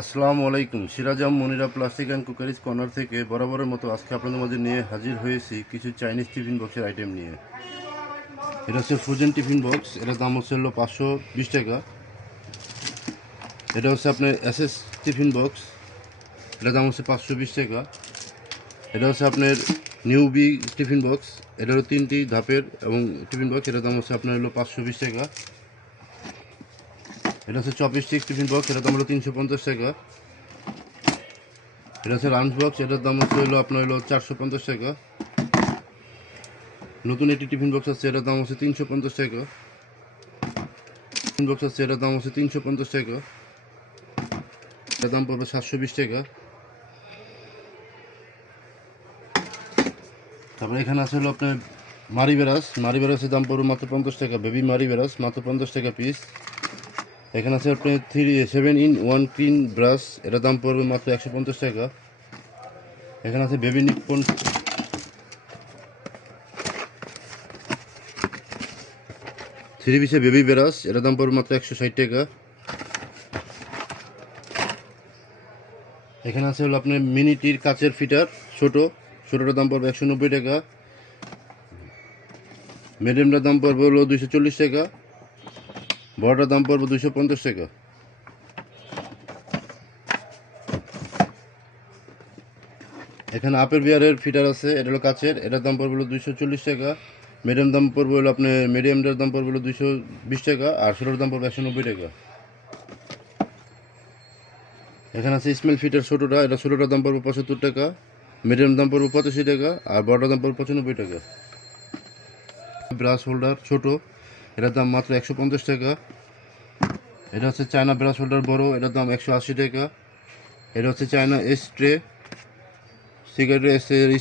আসসালামু আলাইকুম। Sirajam Monira plastic and cookeries corner থেকে বরাবরের মতো আজকে আপনাদের মাঝে নিয়ে হাজির হয়েছি কিছু চাইনিজ টিফিন বক্সের আইটেম নিয়ে। এটা হচ্ছে ফ্রোজেন টিফিন বক্স, এটার দাম হচ্ছে হলো 520 টাকা। এটা হচ্ছে আপনার এসএস টিফিন বক্স, এটার দাম হচ্ছে 520 টাকা। এটা হচ্ছে আপনার নিউবি টিফিন বক্স, এটা হলো 3টি ধাপের এবং টিফিন বক্স, এটার দাম হচ্ছে আপনার হলো 520 টাকা। এটা হচ্ছে চপস্টিক টিফিন বক্স, এটার দাম হলো 350 টাকা। এটা হচ্ছে লাঞ্চ বক্স, এটার দাম হচ্ছে হলো আপনার হলো 450 টাকা। নতুন একটি টিফিন বক্স আছে, এটার দাম হচ্ছে 350 টাকা। টিফিন বক্স আছে, এটার দাম হচ্ছে 350 টাকা। এটার দাম পড়বে 720 টাকা। তারপরে এখানে আছে হলো আপনার মারি বেরাসের দাম পড়বে মাত্র 50 টাকা। বেবি মারি বেরাস মাত্র 50 টাকা পিস। এখানে আছে আপনার 7-in-1 ক্লিন ব্রাশ, এটার দাম পড়বে মাত্র 150 টাকা। এখানে আছে বেবি নিপ্পন 3 পিসের বেবি বেরাস, এটার দাম পড়বে মাত্র 160 টাকা। এখানে আছে হলো আপনার মিনিটির কাচের ফিটার ছোটোটার দাম পড়বে 190 টাকা। মিডিয়ামটার দাম পড়বে হলো 240 টাকা। বড়টার দাম পড়বে 250 টাকা। এখানে আপেল বিয়ারের ফিটার আছে, এটা হলো কাচের, এটার দাম পড়বে হলো 240 টাকা। মিডিয়াম দাম পড়বে হলো আপনার মিডিয়ামটার দাম পড়বে হলো 220 টাকা, আর ছোটোর দাম পড়বে 190 টাকা। এখানে আছে স্মেল ফিটার ছোটোটার দাম পড়বে 75 টাকা। মিডিয়াম দাম পড়বে 85 টাকা, আর বড়টার দাম পড়বে 95 টাকা। ব্রাশ হোল্ডার ছোটো, এটার দাম মাত্র 150 টাকা। এটা হচ্ছে চায়না ব্রাশ হোল্ডার বড়, এটার দাম 180 টাকা। এটা হচ্ছে China ashtray cigarette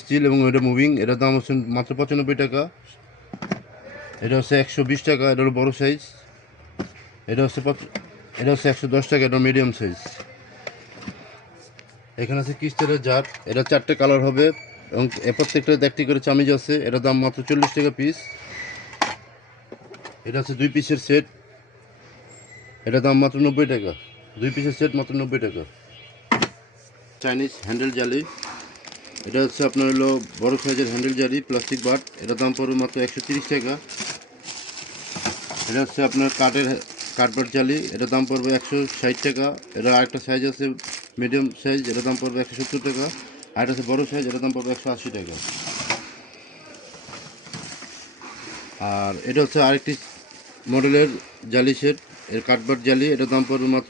steel এবং এটা মুভিং, এটার দাম হচ্ছে মাত্র 95 টাকা। এটা হচ্ছে 120 টাকা, এটা হলো বড় সাইজ। এটা হচ্ছে 110 টাকা, এটা মিডিয়াম সাইজ। এখানে আছে কিস্টারের জার, এটা 4টে কালার হবে এবং প্রত্যেকটাতে একটি করে চামিচ আছে, এটার দাম মাত্র 40 টাকা পিস। এটা হচ্ছে 2 পিসের সেট, এটার দাম মাত্র 90 টাকা। 2 পিসের সেট মাত্র 90 টাকা। চাইনিজ হ্যান্ডেল জালি, এটা হচ্ছে আপনার হলো বড় সাইজের হ্যান্ডেল জালি প্লাস্টিক বাট, এটার দাম পড়বে মাত্র 130 টাকা। এটা হচ্ছে আপনার কাঠবাট জালি, এটার দাম পড়বে 160 টাকা। এটা আরেকটা সাইজ আছে মিডিয়াম সাইজ, এটার দাম পড়বে 170 টাকা। আর এটা আছে বড় সাইজ, এটার দাম পড়বে 180 টাকা। আর এটা হচ্ছে আরেকটি মডেলের জালি সেট, এর কাঠবাট জালি, এটার দাম পড়বে মাত্র